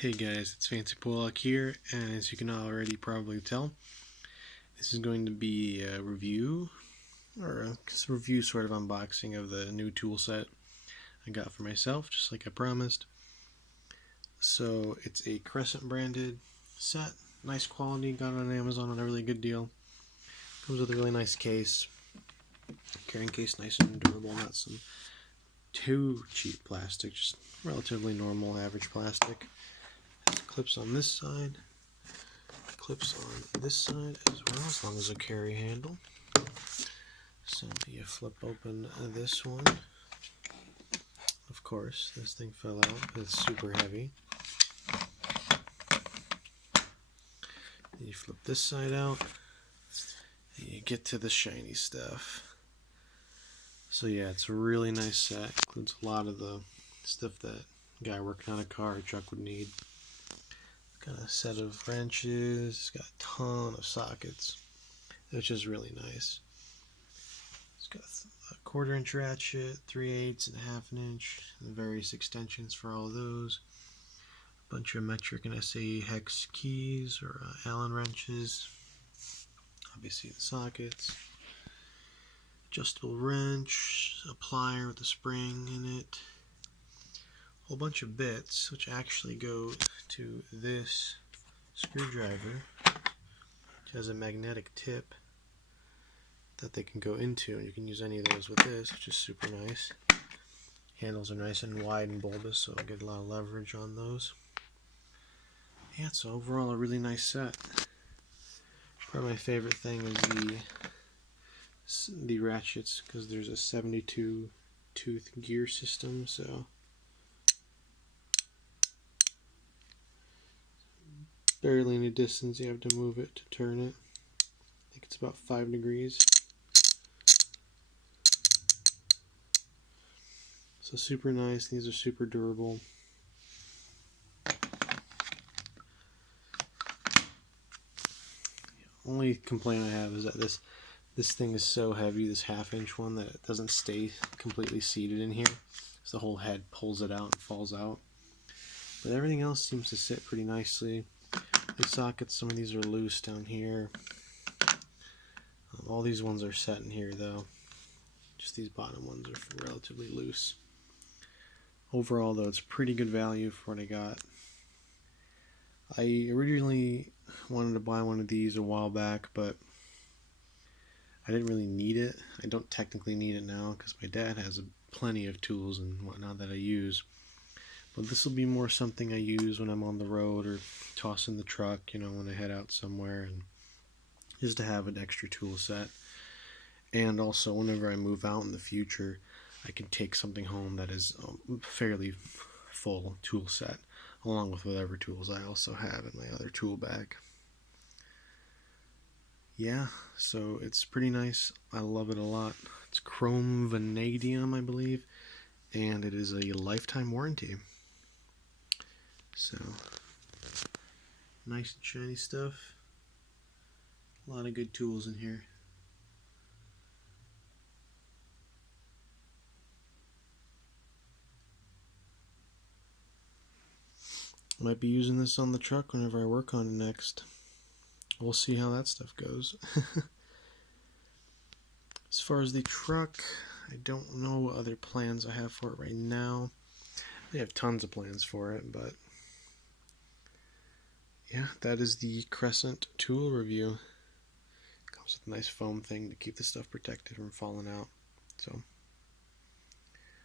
Hey guys, it's Fancy Pollock here, and as you can already probably tell, this is going to be a review, or a review sort of unboxing of the new tool set I got for myself, just like I promised. So it's a Crescent branded set, nice quality, got it on Amazon on a really good deal. Comes with a really nice case, carrying case nice and durable, not some too cheap plastic, just relatively normal average plastic. Clips on this side, clips on this side as well, as long as a carry handle. So you flip open this one. Of course, this thing fell out, it's super heavy. Then you flip this side out, and you get to the shiny stuff. So yeah, it's a really nice set, includes a lot of the stuff that a guy working on a car or truck would need. Got a set of wrenches, it's got a ton of sockets, which is really nice. It's got a 1/4 inch ratchet, 3/8 and a 1/2 inch, and various extensions for all of those. A bunch of metric and SAE hex keys or Allen wrenches. Obviously the sockets. Adjustable wrench, a plier with a spring in it. Whole bunch of bits which actually go to this screwdriver, which has a magnetic tip that they can go into, and you can use any of those with this, which is super nice. Handles are nice and wide and bulbous, so I'll get a lot of leverage on those. Yeah, so overall a really nice set. Probably my favorite thing is the ratchets, because there's a 72 tooth gear system, so barely any distance you have to move it to turn it. I think it's about 5 degrees. So super nice, these are super durable. Only complaint I have is that this thing is so heavy, this 1/2 inch one, that it doesn't stay completely seated in here. So the whole head pulls it out and falls out. But everything else seems to sit pretty nicely. The sockets, some of these are loose down here. All these ones are set in here though. Just these bottom ones are relatively loose. Overall though, it's pretty good value for what I got. I originally wanted to buy one of these a while back, but I didn't really need it. I don't technically need it now because my dad has plenty of tools and whatnot that I use. But this will be more something I use when I'm on the road or toss in the truck, you know, when I head out somewhere, and just to have an extra tool set. And also whenever I move out in the future, I can take something home that is fairly full tool set, along with whatever tools I also have in my other tool bag. Yeah, so it's pretty nice. I love it a lot. It's chrome vanadium, I believe, and it is a lifetime warranty. So, nice and shiny stuff. A lot of good tools in here. Might be using this on the truck whenever I work on it next. We'll see how that stuff goes. As far as the truck, I don't know what other plans I have for it right now. I have tons of plans for it, but yeah, that is the Crescent tool review. Comes with a nice foam thing to keep the stuff protected from falling out. So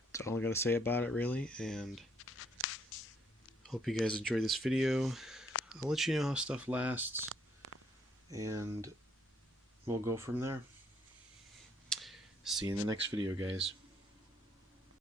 that's all I gotta say about it really, and hope you guys enjoyed this video. I'll let you know how stuff lasts, and we'll go from there. See you in the next video, guys.